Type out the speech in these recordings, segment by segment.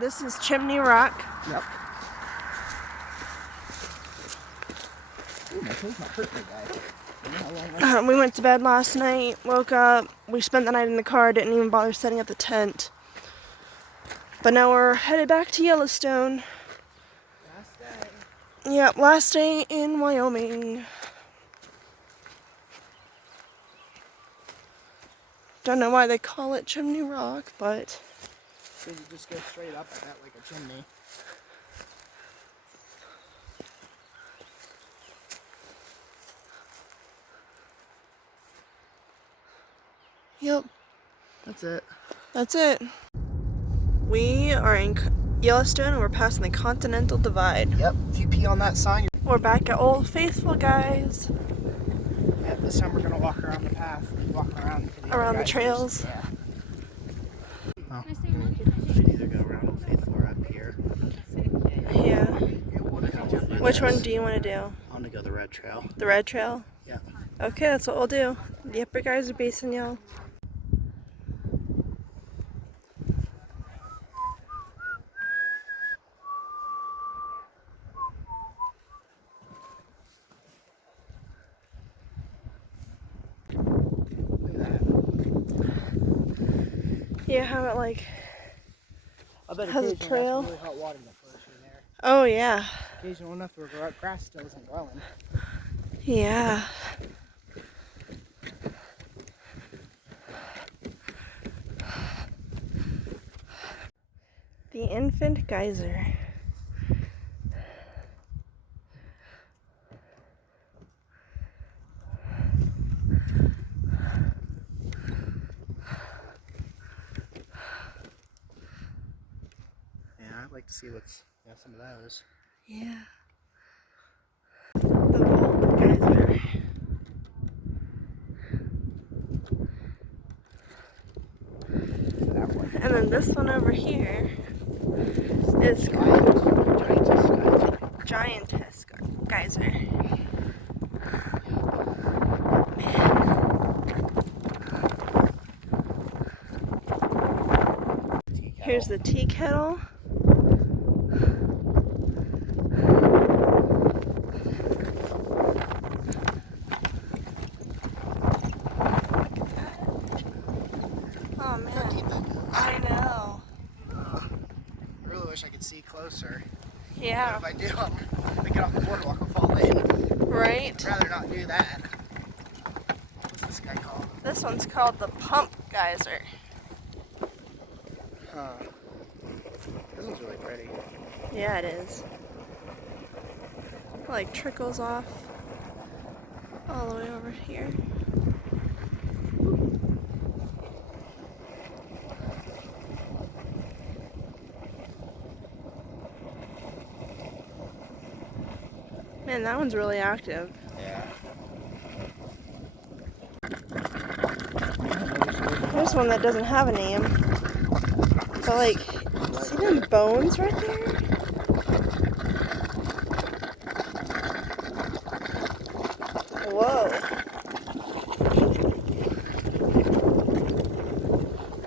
This is Chimney Rock. Yep. Ooh, my toes not hurting me, guys. We went to bed last night, woke up, we spent the night in the car, didn't even bother setting up the tent. But now we're headed back to Yellowstone. Last day. Yep, last day in Wyoming. Don't know why they call it Chimney Rock, but... Because you just go straight up at that like a chimney. Yep. That's it. That's it. We are in Yellowstone and we're passing the Continental Divide. Yep, if you pee on that sign, We're back at Old Faithful, guys. yeah, this time we're going to walk around the path. Walk Around the trails. Yeah. Oh. We'd either go around Old Faithful or up here. Yeah. Which one do you want to do? I want to go the red trail. The red trail? Yeah. Okay, that's what we'll do. The upper guys are basing y'all. Yeah, how about like I bet has a occasionally trail? that's really hot water that flows through there. Oh yeah. Occasional enough where grass still isn't growing. Yeah. The infant geyser. Yeah, I'd like to see what's some of those. Yeah. The Vault Geyser. That one. And then this one over here is Giantess Geyser. Here's the tea kettle. Oh man, I know. I really wish I could see closer. Yeah. But if I do, I'm gonna get off the boardwalk and fall in. Right? I'd rather not do that. What's this guy called? This one's called the Pump Geyser. Huh. This one's really pretty. Yeah, it is. It like trickles off all the way over here. Man, that one's really active. Yeah. There's one that doesn't have a name. But like, see them bones right there? Whoa.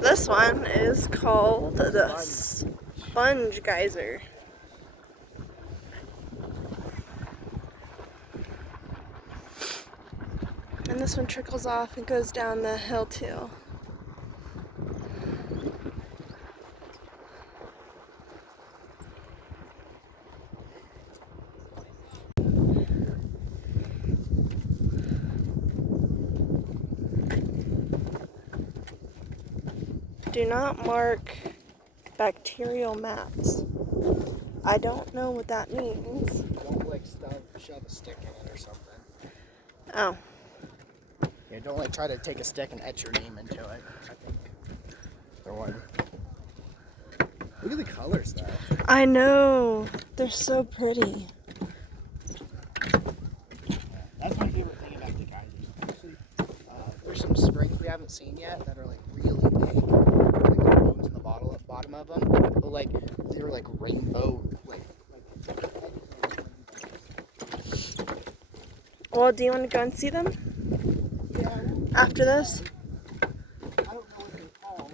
This one is called the Sponge Geyser. And this one trickles off and goes down the hill too. Do not mark bacterial mats. I don't know what that means. Don't like shove a stick in it or something. Oh. Yeah, don't like try to take a stick and etch your name into it. I think they're one. Look at the colors though. I know. They're so pretty. That's my favorite thing about the geysers. Actually, there's some springs we haven't seen yet that are like really big. Like the bones in the bottom of them, but like they're like rainbow, like. Well, do you want to go and see them Yeah. after this? I don't know what they're called.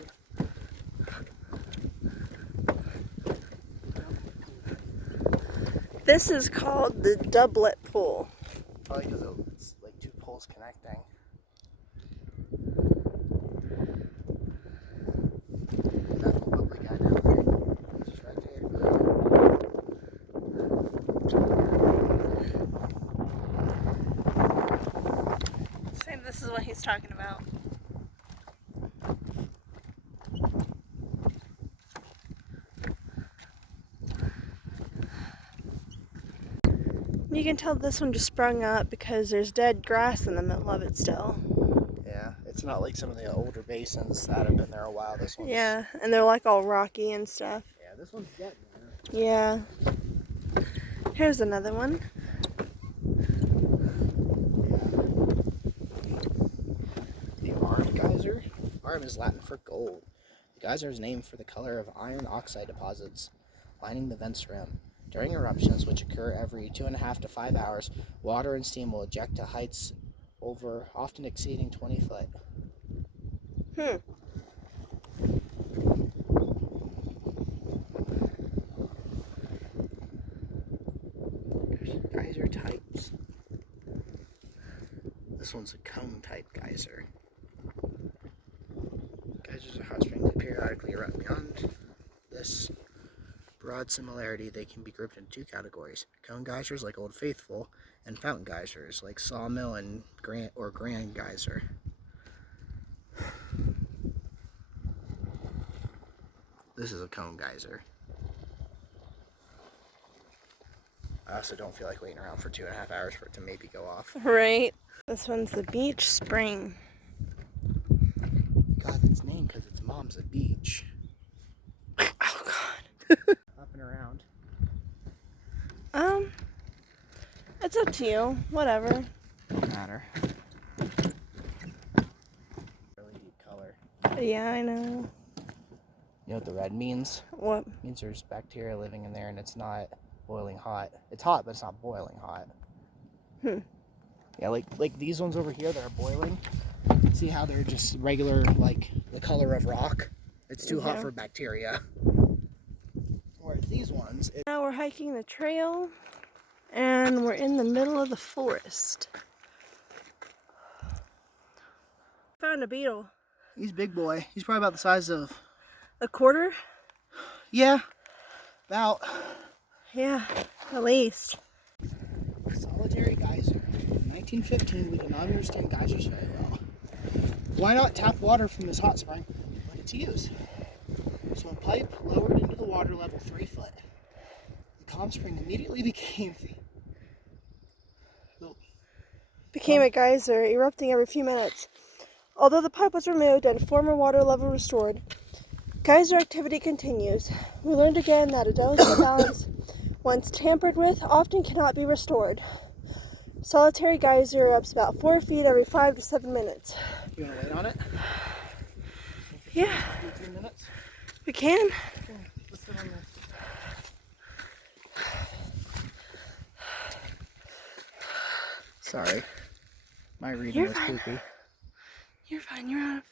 This is called the doublet pool. Probably because it's like two poles connecting. That lovely guy down there. He's just right there. See, this is what he's talking about. You can tell this one just sprung up because there's dead grass in the middle of it still. Yeah, it's not like some of the older basins that have been there a while. This one's... Yeah, and they're like all rocky and stuff. Yeah, this one's getting there. Yeah. Here's another one. The Arm geyser. Arm is Latin for gold. The geyser is named for the color of iron oxide deposits lining the vent's rim. During eruptions, which occur every 2.5 to 5 hours, water and steam will eject to heights over, often exceeding 20 foot. There's Geyser types. This one's a cone type geyser. Geysers are hot springs that periodically erupt. Beyond this broad similarity, they can be grouped into two categories: cone geysers like Old Faithful, and fountain geysers like Sawmill and Grand Geyser. This is a cone geyser. I also don't feel like waiting around for 2.5 hours for it to maybe go off. right. This one's the beach spring. God, it's named because its mom's a beach. Oh God. Up and around. It's up to you. Whatever. Doesn't matter. Really deep color. Yeah, I know. You know what the red means? What? It means there's bacteria living in there and it's not boiling hot. It's hot, but it's not boiling hot. Yeah, like these ones over here that are boiling. See how they're just regular, like the color of rock? It's too hot for bacteria. Whereas these ones... Now we're hiking the trail and we're in the middle of the forest. Found a beetle. He's a big boy. He's probably about the size of... A quarter? Yeah, about. Yeah, at least. Solitary geyser. In 1915, we did not understand geysers very well. Why not tap water from this hot spring? Put it to use. So a pipe lowered into the water level 3 foot. The calm spring immediately became Became a geyser, erupting every few minutes. Although the pipe was removed and former water level restored, geyser activity continues. We learned again that a delicate balance, once tampered with, often cannot be restored. Solitary geyser erupts about 4 feet every 5 to 7 minutes. You want to wait on it? Yeah. 3 minutes? We can. Okay, let's sit on this. Sorry. My reading was poopy. You're fine, you're out of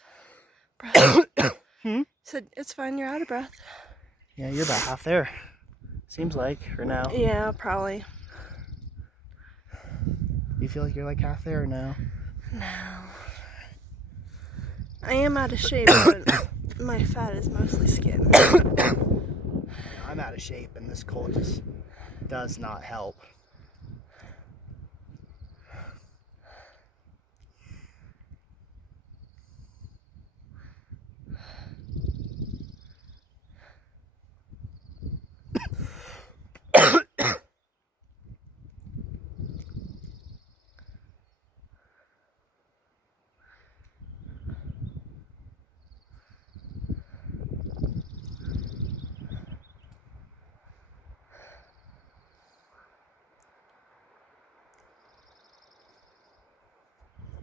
breath. Said, it's fine, you're out of breath. Yeah, you're about half there. Seems like, or no? Yeah, probably. You feel like you're like half there or no? No. I am out of shape, but my fat is mostly skin. I'm out of shape and this cold just does not help.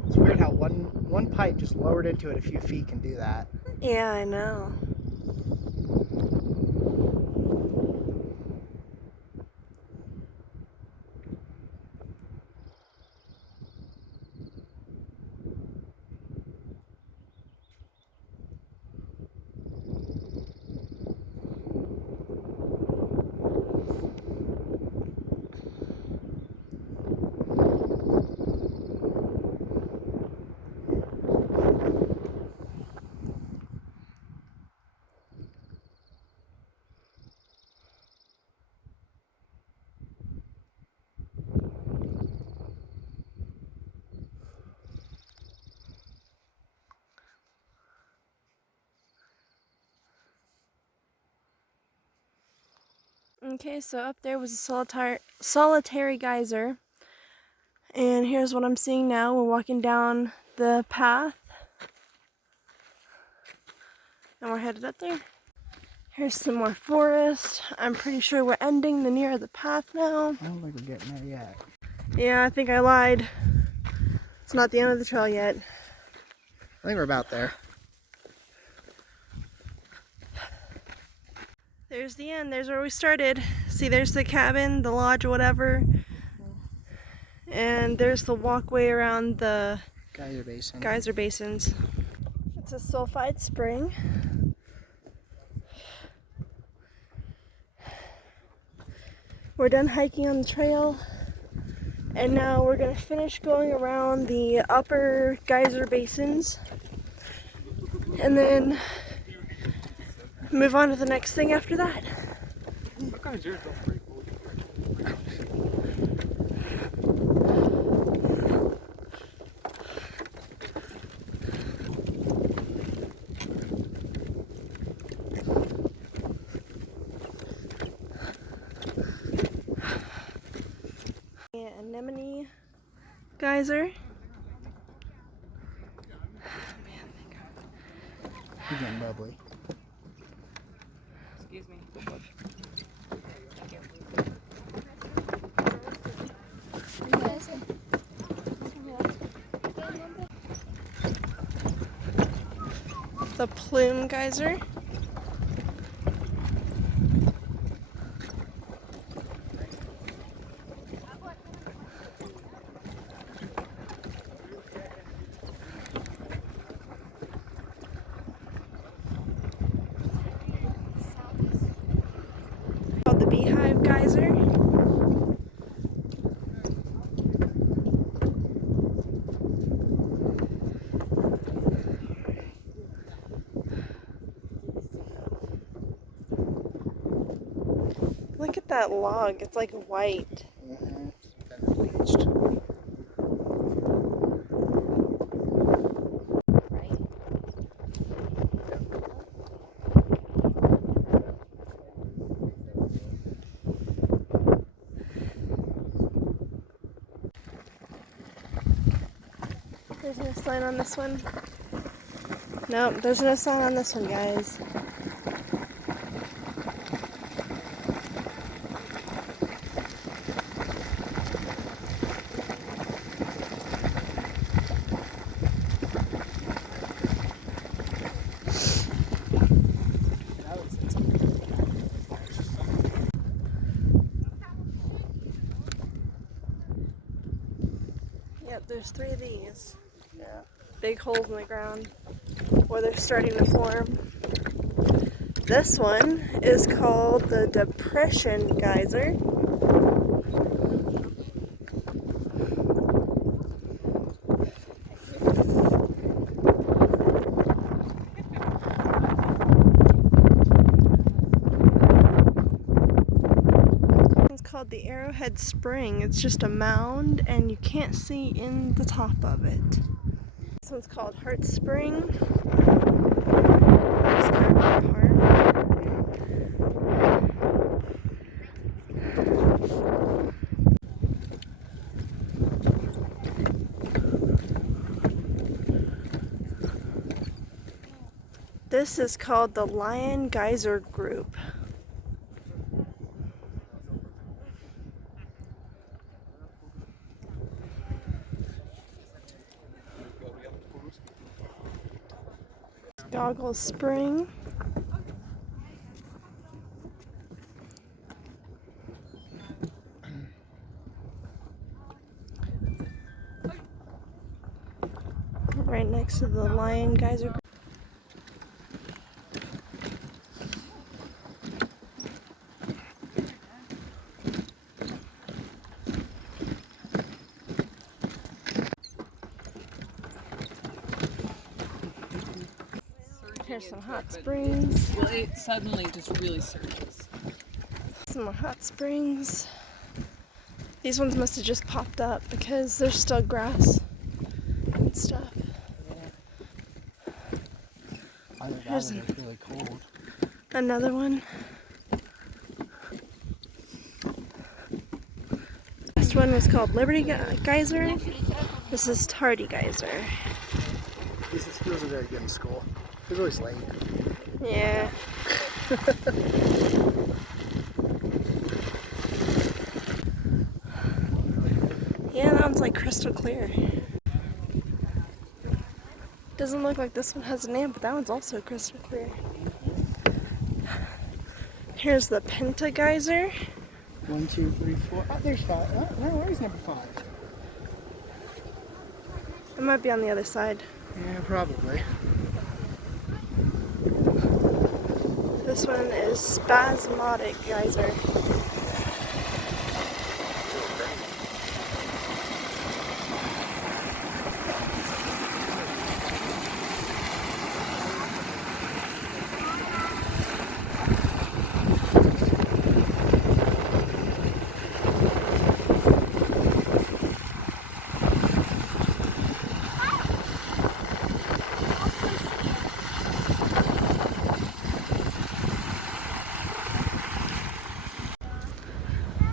It's weird how one pipe just lowered into it a few feet can do that. Yeah, I know. Okay, so up there was a solitary geyser. And here's what I'm seeing now. We're walking down the path. And we're headed up there. Here's some more forest. I'm pretty sure we're ending the near the path now. I don't think we're getting there yet. Yeah, I think I lied. It's not the end of the trail yet. I think we're about there. There's the end. There's where we started. See, there's the cabin, the lodge, whatever. And there's the walkway around the geyser basins. It's a sulfide spring. We're done hiking on the trail. And now we're going to finish going around the upper geyser basins. And then move on to the next thing after that. Anemone geyser. He's getting bubbly. Excuse me. The plume geyser. Called the beehive geyser. Look at that log, it's like white. It's been bleached. There's no sign on this one. Nope, there's no sign on this one, guys. Yep, there's 3 of these. Yeah. Big holes in the ground where they're starting to form. This one is called the Depression Geyser. It's called the Arrowhead Spring. It's just a mound and you can't see in the top of it. This one's called Heart Spring. Just kind of apart. This is called the Lion Geyser Group. Goggle Spring. Right next to the Lion Geyser Group. Here's some hot springs. Well, it suddenly just really surges. Some more hot springs. These ones must have just popped up because there's still grass and stuff. I think that was really cold. Another one. one was called Liberty Geyser. This is Tardy Geyser. He wasn't very good in school. He was always late. Yeah. Yeah, that one's like crystal clear. Doesn't look like this one has a name, but that one's also crystal clear. Here's the Penta Geyser. 1, 2, 3, 4. Oh, there's 5. Oh, no, where's number 5? It might be on the other side. Yeah, probably. This one is Spasmodic Geyser.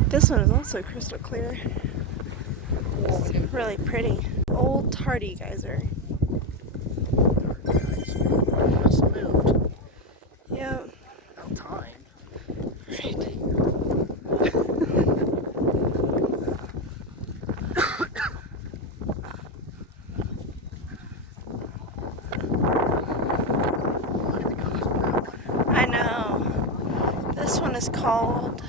This one is also crystal clear. It's really pretty. Old Tardy Geyser. Must have moved. Yep. About time. Right. I know. This one is called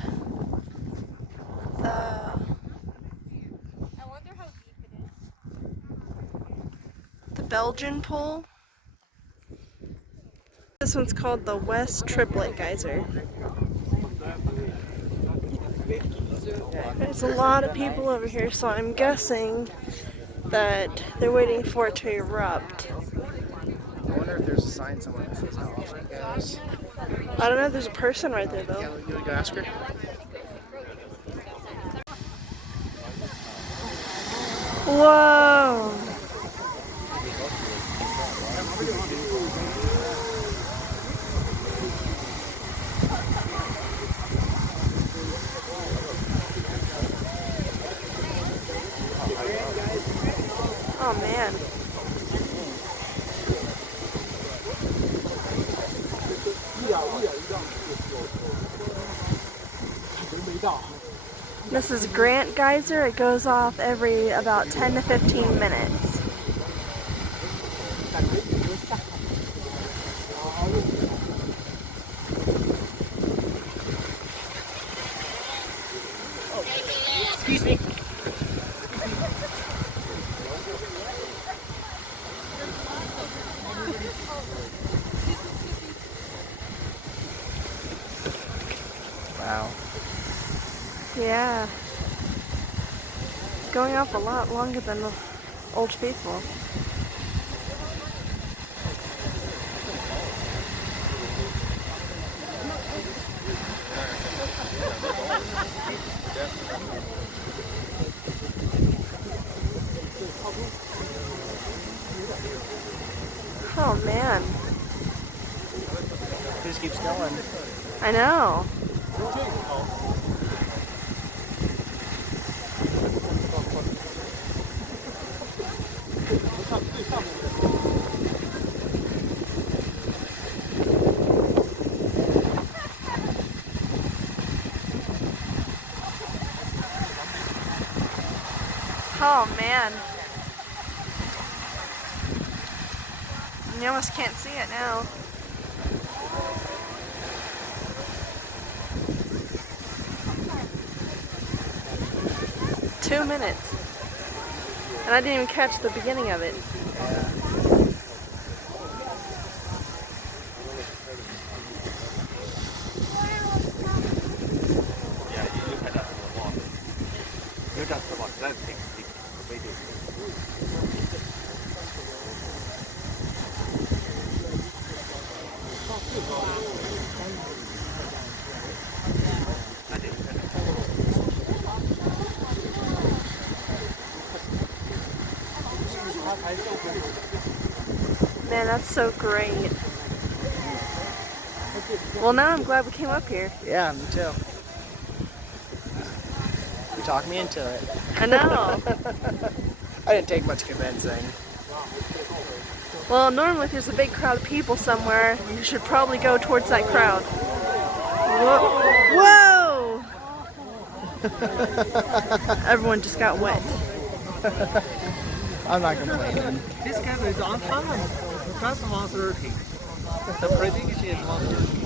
the Belgian Pool. This one's called the West Triplet Geyser. There's a lot of people over here, so I'm guessing that they're waiting for it to erupt. I wonder if there's a sign somewhere that says how often it goes. I don't know if there's a person right there though. Yeah, you wanna go ask her? Whoa! Oh man. This is Grant Geyser. It goes off every about 10 to 15 minutes. Excuse me. Wow. Yeah. It's going off a lot longer than the Old Faithful. Oh man. It just keeps going. I know. Oh man. You almost can't see it now. Two minutes. And I didn't even catch the beginning of it. Man, that's so great. Well, now I'm glad we came up here. Yeah, me too. talked me into it. I know. I didn't take much convincing. Well, normally if there's a big crowd of people somewhere, you should probably go towards that crowd. Whoa! Whoa! Everyone just got wet. I'm not complaining. This schedule is on time. Just 1:30. The prediction is 1:30.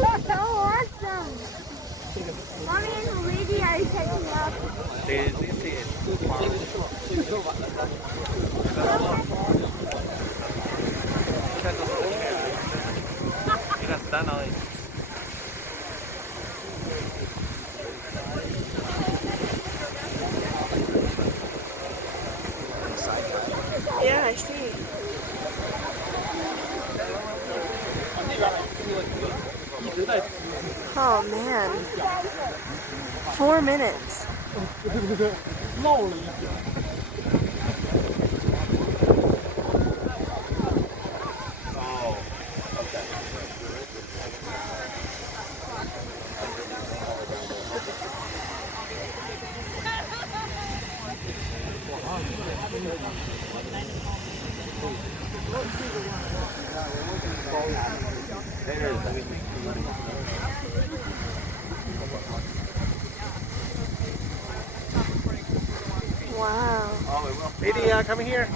That's so awesome. Mommy and Luigi are catching up. This is too far. Mira, están ahí. Yeah, I see. Oh man. 4 minutes. Wow. Lady, come here.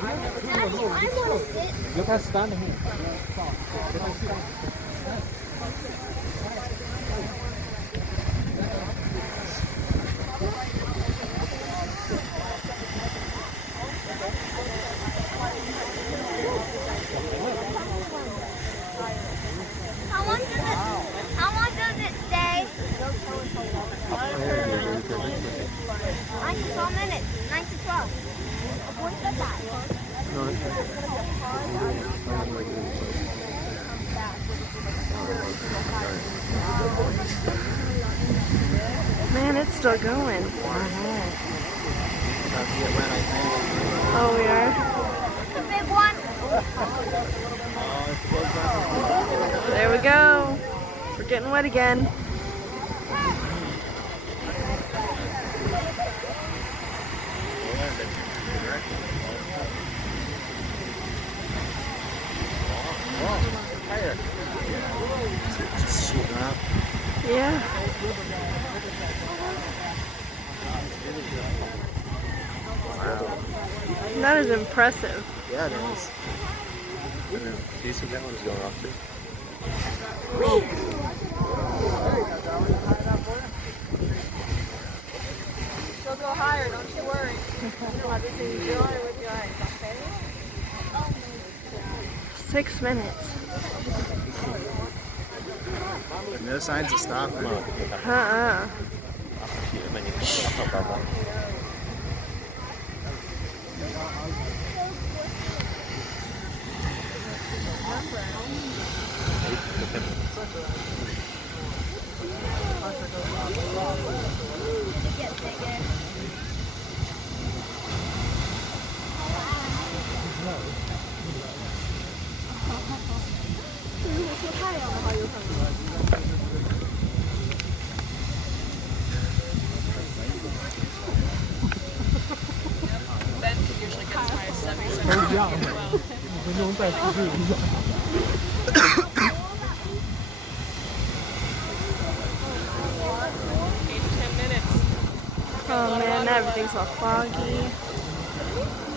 Daddy, I want to sit. You can stand here. How long does it stay? 9 to 12 minutes. 9 to 12. What's the time? Man, it's still going. Oh, we are? The big one. There we go. We're getting wet again. Just shooting up. Yeah. That is impressive. Yeah, it is. Do you think that one's going off too? She'll go higher, don't you worry. You know how this thing is doing with your eyes, okay? 6 minutes. No signs of stopping. Uh-uh. Ben can usually get as high as 77. 都一样的，5分钟再复制一下。 8 to 10 minutes. Oh man, everything's all foggy.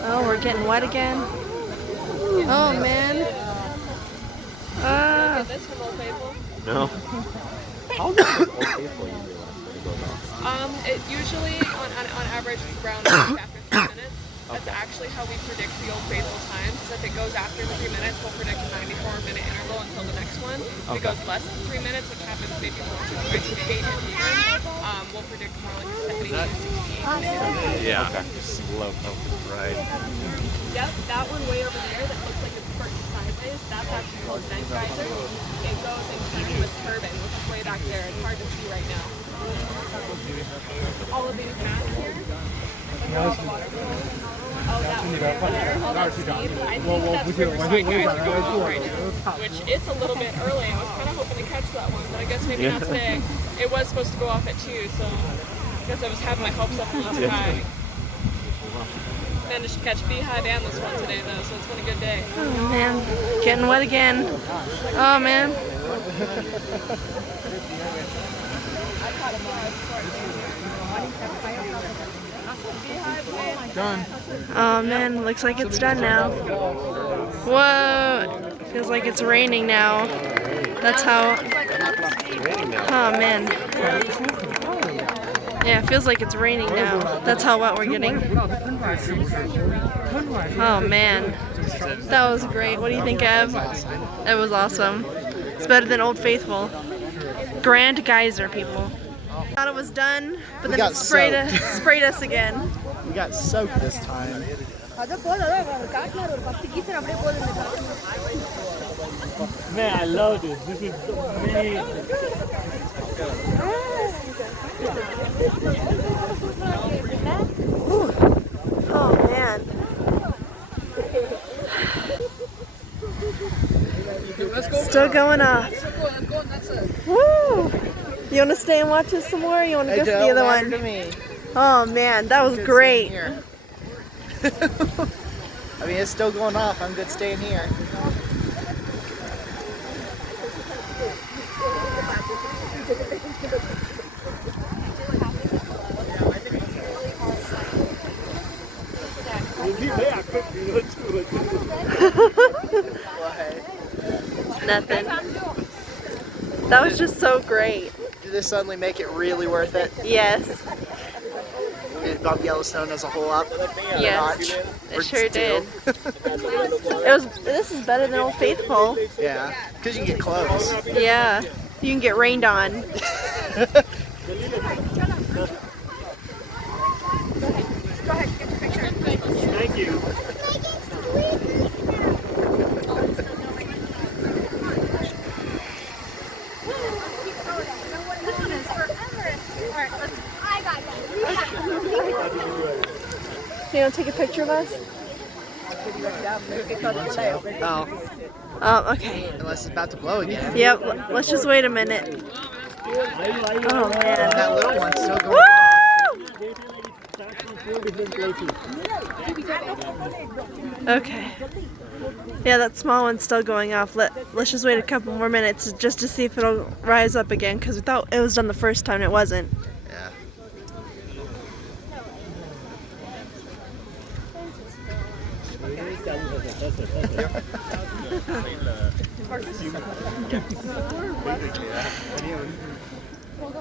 Oh, we're getting wet again. Oh man. This from Old Faithful. No. How long does Old Faithful usually last when it goes off? It usually, on average, is around after 3 minutes. That's actually how we predict the Old Faithful times. So if it goes after the 3 minutes, we'll predict a 94-minute interval until the next one. If it goes less than 3 minutes, which happens maybe once or twice a day in here, we'll predict more like 72, 68. Yeah. Okay. Slow focus, right. Yep, that one way over there that looks like it's perched sideways, that's actually called vent geyser. It goes in kind of a turbine, which is way back there. It's hard to see right now. All of these paths here, like all the water flow. Which it's a little bit early. I was kind of hoping to catch that one, but I guess maybe not today. It was supposed to go off at 2, so I guess I was having my hopes up a little too high. Managed to catch beehive and this one today though, so it's been a good day. Oh man, getting wet again. Oh man. Done. Oh man, looks like it's done now. Whoa, feels like it's raining now. That's how. Oh man. Yeah, it feels like it's raining now. That's how wet we're getting. Oh man, that was great. What do you think, Ev? It was awesome. It's better than Old Faithful. Grand geyser, people. Thought it was done, but then it sprayed us again. We got soaked this time. Man, I love this. This is amazing. Oh man. Still going off. Woo! You want to stay and watch this some more? Or you want to go to the other one? Oh man, that was great. I mean, it's still going off. I'm good staying here. Nothing. That was just so great. Did this suddenly make it really worth it? Yes. It bumped Yellowstone as a whole up? Yes. It sure did. This is better than Old Faithful. Yeah, because you can get close. Yeah. You can get rained on. Thank you. You want to take a picture of us? Oh, Oh, okay. unless it's about to blow again. Yep, let's just wait a minute. Oh man. That little one's still going Woo! Okay. Yeah, that small one's still going off. Let's just wait a couple more minutes just to see if it'll rise up again, because we thought it was done the first time. It wasn't. Yeah.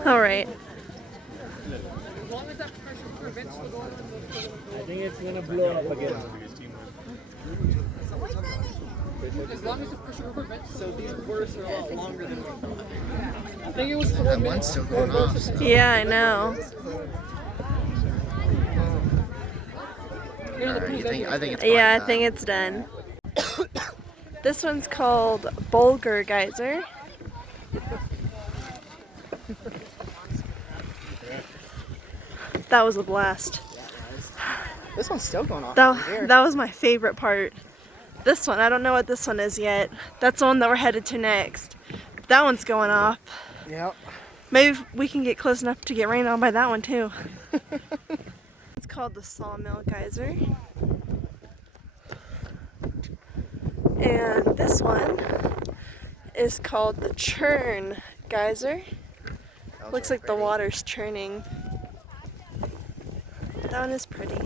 All right. I think it's gonna blow up again. As long as the pressure prevents, so these bursts are a lot longer than I think it was That one's still going off. So. Yeah, I know. Alright, I think it's Yeah, I fine, think it's done. This one's called Bulgur Geyser. That was a blast. This one's still going off. over here. That was my favorite part. This one, I don't know what this one is yet. That's the one that we're headed to next. That one's going off. Yep. Maybe we can get close enough to get rained on by that one too. It's called the Sawmill Geyser. And this one is called the Churn Geyser. Looks like the water's churning. That one is pretty.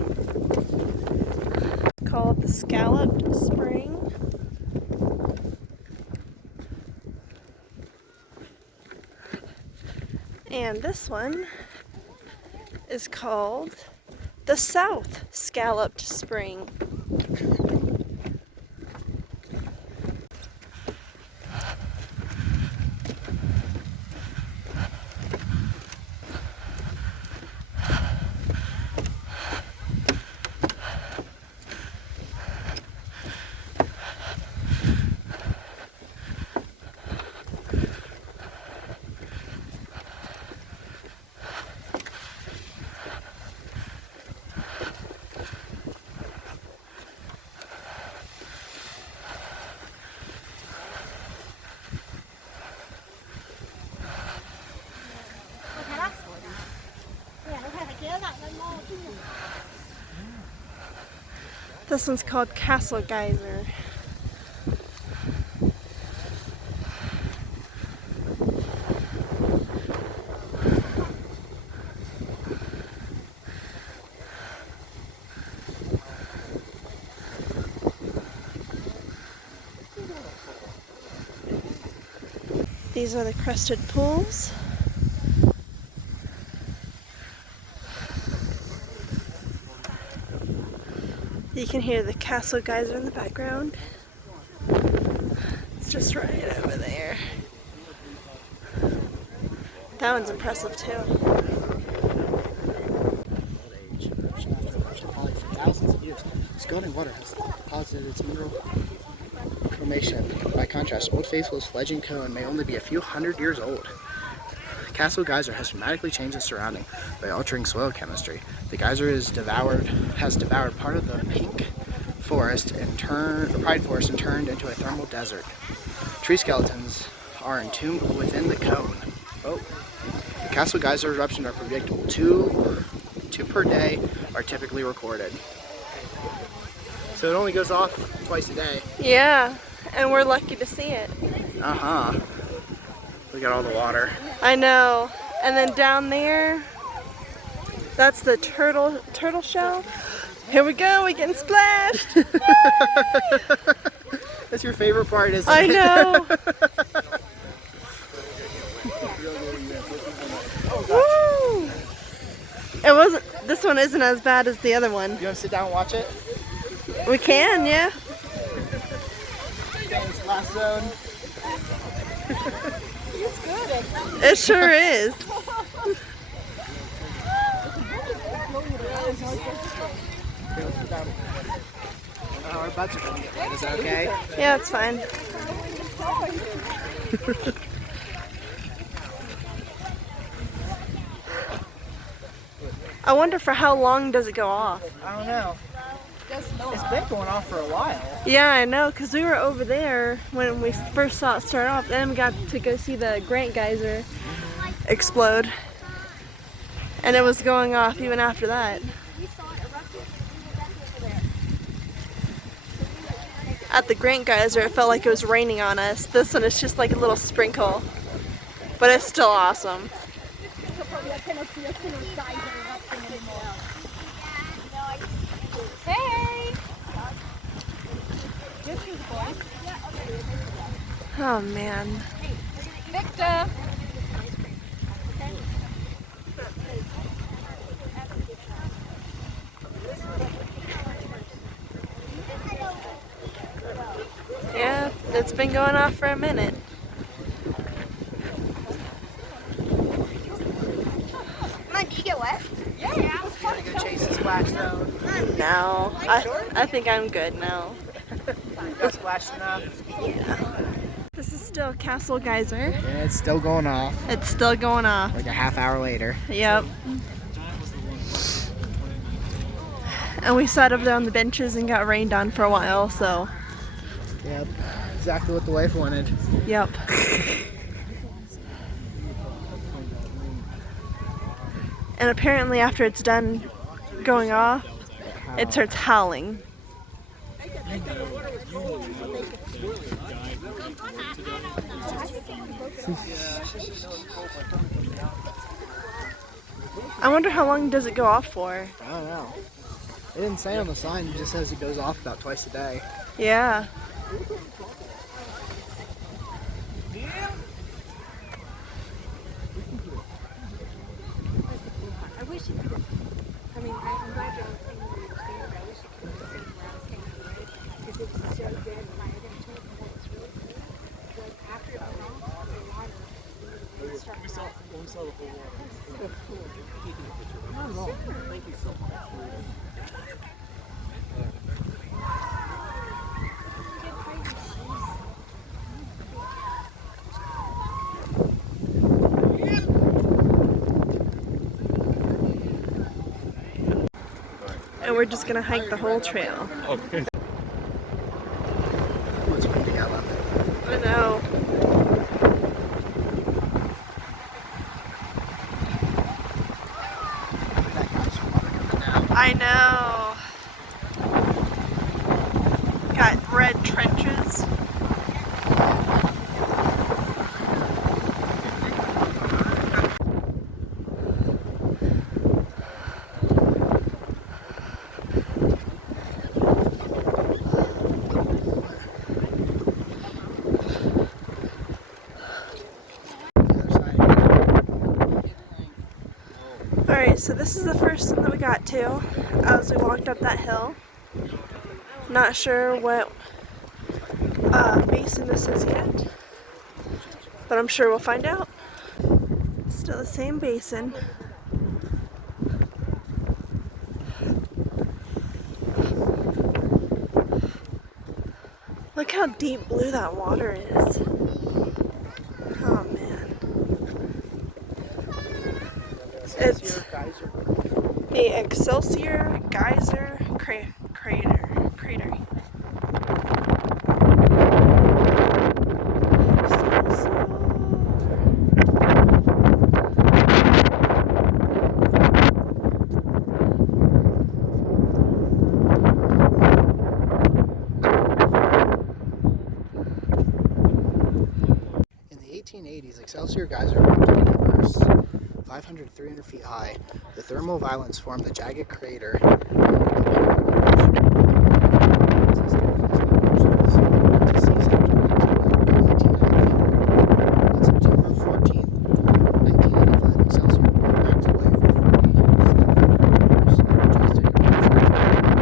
It's called the Scalloped Spring. And this one is called the South Scalloped Spring. This one's called Castle Geyser. These are the crested pools. You can hear the Castle Geyser in the background. It's just right over there. That one's impressive too. For thousands of years, scalding water has deposited its mineral formation. By contrast, Old Faithful's fledgling cone may only be a few hundred years old. Castle Geyser has dramatically changed its surrounding by altering soil chemistry. The geyser has devoured part of the pink forest and the pine forest and turned into a thermal desert. Tree skeletons are entombed within the cone. The Castle Geyser eruptions are predictable. Two per day are typically recorded. So it only goes off twice a day. Yeah, and we're lucky to see it. Uh-huh. Look at all the water. I know. And then down there, that's the turtle shell. Here we go, we're getting splashed. That's your favorite part, isn't it? I know. Woo! This one isn't as bad as the other one. You want to sit down and watch it? We can, yeah. This last zone. It sure is. Our butts are going to get wet. Is that okay? Yeah, it's fine. I wonder for how long does it go off? I don't know. It's been going off for a while. Yeah, I know, because we were over there when we first saw it start off. Then we got to go see the Grant Geyser explode. And it was going off even after that. At the Grant Geyser, it felt like it was raining on us. This one is just like a little sprinkle. But it's still awesome. Hey! Oh man. Victor! Yeah, it's been going off for a minute. Come on, do you get wet? Yeah. You want to go chase the splash zone? No, I think I'm good now. You got splashed enough? This is still Castle Geyser. And it's still going off. It's still going off. Like a half hour later. Yep. And we sat over there on the benches and got rained on for a while, so. Yep. Exactly what the wife wanted. Yep. And apparently after it's done going off, it starts howling. I wonder how long does it go off for? I don't know. It didn't say on the sign, it just says it goes off about twice a day. Yeah. I wish you could. I mean, I'm glad you're saying you understand, but I wish you could understand where I was taking it because it was so good. And I didn't tell you what was really good was after it went off, the water would start rising. We saw the whole water. So cool. Not at all. Thank you so much. Get crazy shoes. And we're just gonna hike the whole trail. Okay. It's windy out up. I know. That guy's water coming down. I know. so this is the first one that we got to as we walked up that hill. Not sure what basin this is yet, but I'm sure we'll find out. Still the same basin. Look how deep blue that water is. Oh man. It's the Excelsior Geyser Crater. In the 1880s, Excelsior Geyser erupted in a burst 500 300 feet high. The thermal violence formed the jagged crater. On September 14th, 1985, Excelsior brought back to life with 47 majestic eruptions. It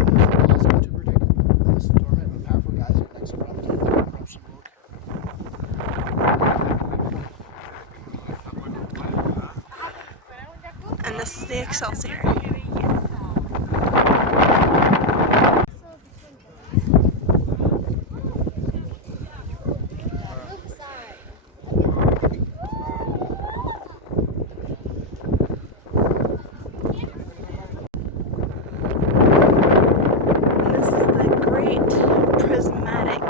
is impossible to predict the storm of a powerful geyser next eruption will occur. And this is the Excelsior. And this is the Great Prismatic.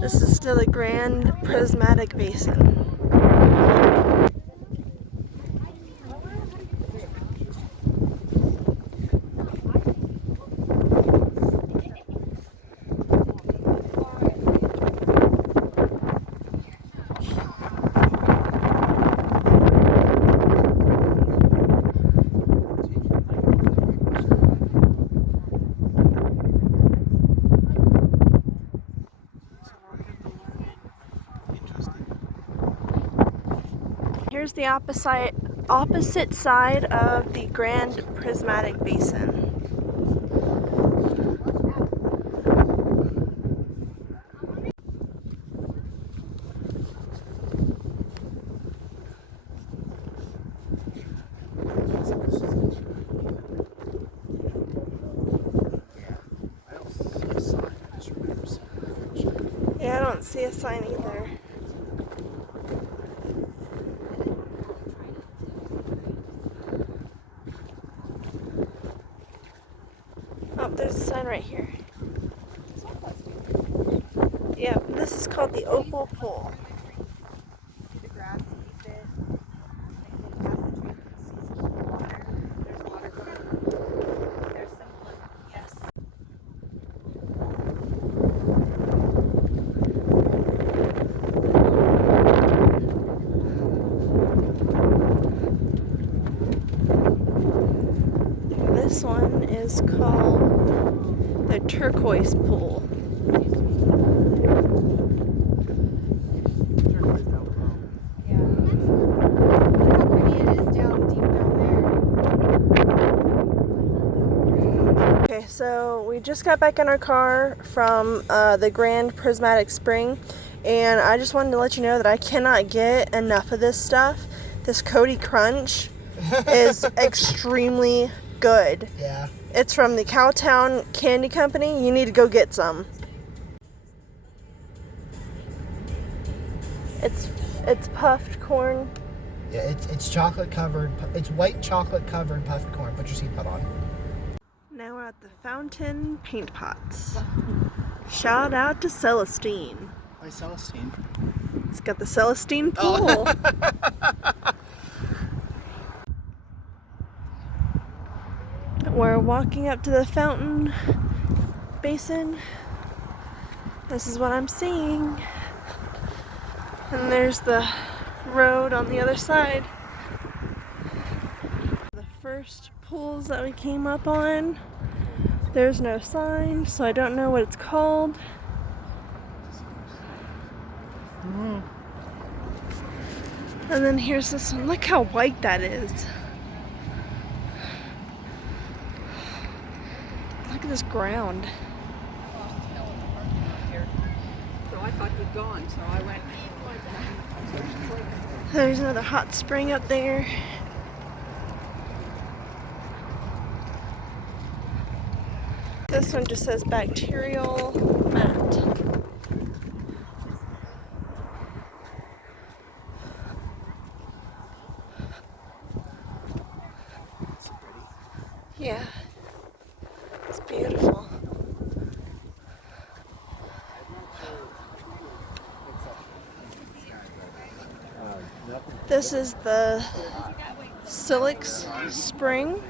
This is still the Grand Prismatic Basin. Here's the opposite side of the Grand Prismatic Basin. Yeah, I don't see a sign either. Oh, there's a sign right here. Yeah, this is called the Opal Pool. See the grass beneath it. Past the tree, see some water. There's water going. There's some, yes. This one is called the Turquoise Pool. Yeah. Look how pretty it is down deep down there. Okay, so we just got back in our car from the Grand Prismatic Spring, and I just wanted to let you know that I cannot get enough of this stuff. This Cody Crunch is extremely good. Yeah. It's from the Cowtown Candy Company. You need to go get some. It's puffed corn. Yeah, it's chocolate covered. It's white chocolate covered puffed corn. Put your seatbelt on. Now we're at the Fountain paint pots. Shout out to Celestine. Why Celestine? It's got the Celestine pool. We're walking up to the fountain basin. This is what I'm seeing. And there's the road on the other side. The first pools that we came up on, there's no sign, so I don't know what it's called. And then here's this one. Look how white that is. Look at this ground. So I thought you'd gone, so I went. There's another hot spring up there. This one just says bacterial mat. So pretty. Yeah, it's beautiful. This is the Silix Spring.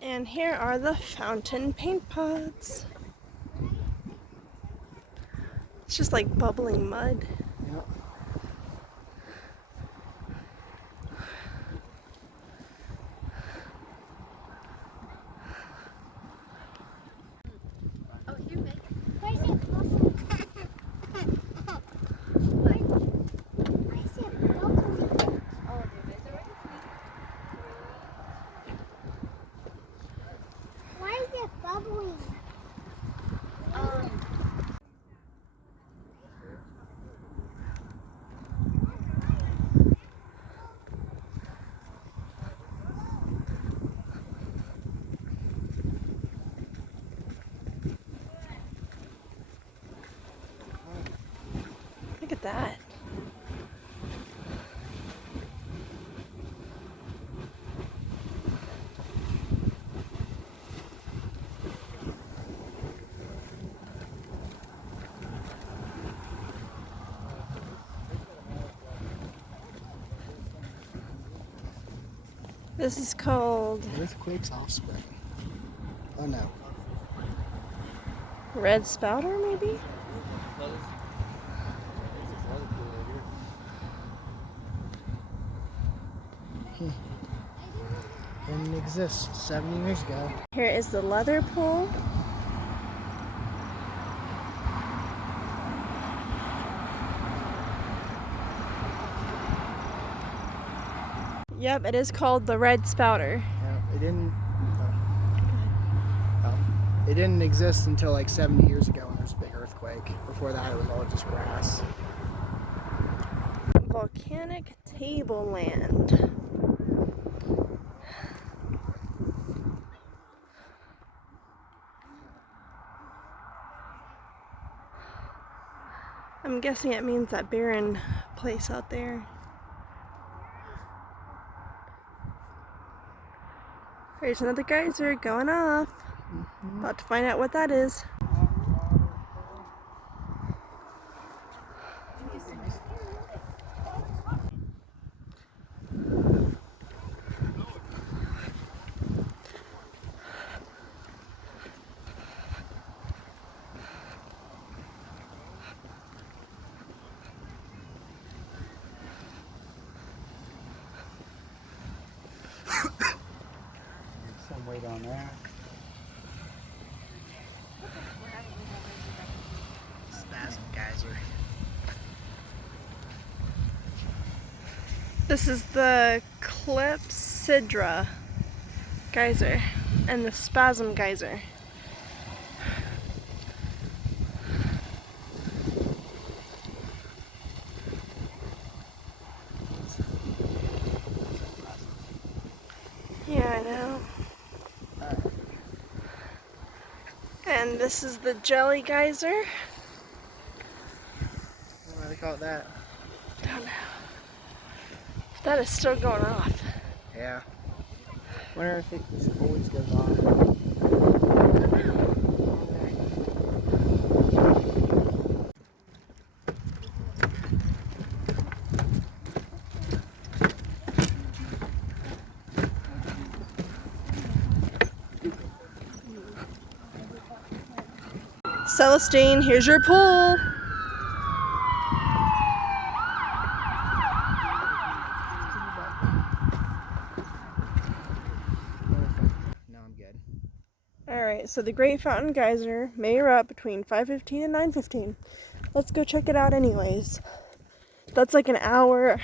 And here are the fountain paint pots. It's just like bubbling mud. Yep. Why is it bubbling? Look at that. This is called Earthquake's offspring. Oh no. red spouter, maybe? Didn't exist 70 years ago. Here is the leather pool. Yep, it is called the red spouter. Yeah, it didn't. It didn't exist until like 70 years ago when there was a big earthquake. Before that, it was all just grass. Volcanic tableland. I'm guessing it means that barren place out there. There's another geyser going off. About to find out what that is. Some weight on that. Spasm geyser. This is the Clepsydra geyser and the Spasm geyser. Yeah, I know. And this is the Jelly geyser. Why do they call it that? Don't know. That is still going off. Yeah. Wonder if this always goes off. Celestine, here's your pool. No, I'm good. Alright, so the Great Fountain Geyser may erupt between 5:15 and 9:15. Let's go check it out anyways. That's like an hour.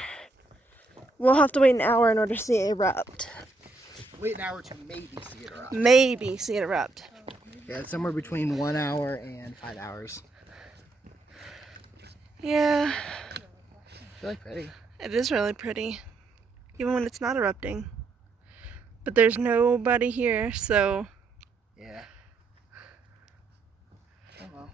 We'll have to wait an hour in order to see it erupt. Wait an hour to maybe see it erupt. Maybe see it erupt. Yeah, it's somewhere between 1 hour and 5 hours. Yeah, It's really pretty. it is really pretty. Even when it's not erupting. But there's nobody here, so... Yeah. Oh well.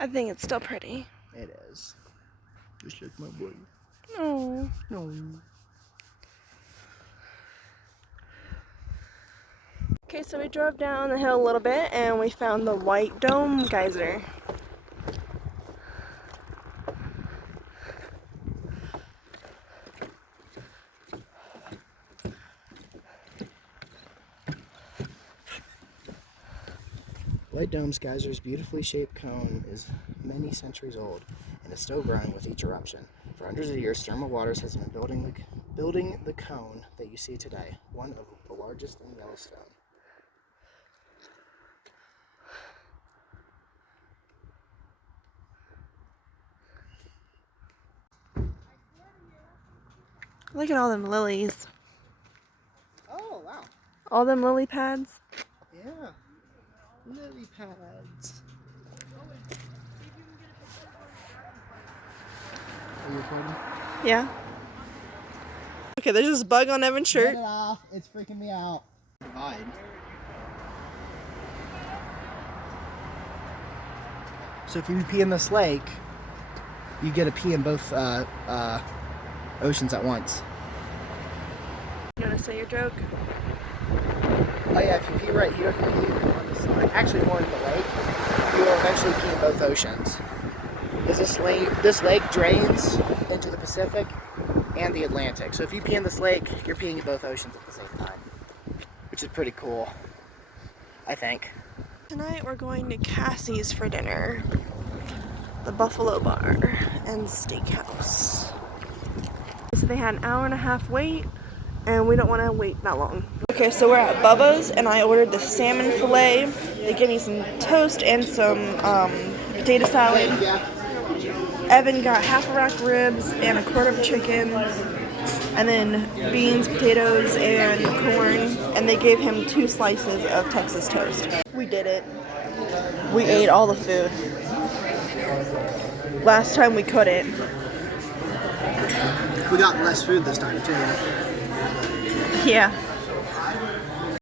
I think it's still pretty. It is. Just like my boy. Oh. No. Okay, so we drove down the hill a little bit and we found the White Dome Geyser. White Dome's geyser's beautifully shaped cone is many centuries old and is still growing with each eruption. For hundreds of years, Thermal Waters has been building the cone that you see today, one of the largest in Yellowstone. Look at all them lilies. Oh, wow. All them lily pads. Yeah. Lily pads. Are you recording? Yeah. Okay, there's this bug on Evan's shirt. Get it off. It's freaking me out. Divide. So if you pee in this lake, you get to pee in both oceans at once. You want to say your joke? Oh yeah, if you pee right here, if you pee on the side, actually more in the lake, you will eventually pee in both oceans. Because this lake drains into the Pacific and the Atlantic. So if you pee in this lake, you're peeing in both oceans at the same time. Which is pretty cool, I think. Tonight we're going to Cassie's for dinner. The Buffalo Bar and Steakhouse. So they had an hour and a half wait, and we don't want to wait that long. Okay, so we're at Bubba's, and I ordered the salmon fillet. They gave me some toast and some potato salad. Evan got half a rack ribs and a quart of chicken, and then beans, potatoes, and corn, and they gave him 2 slices of Texas toast. We did it. We ate all the food. Last time we couldn't. We got less food this time too. Yeah.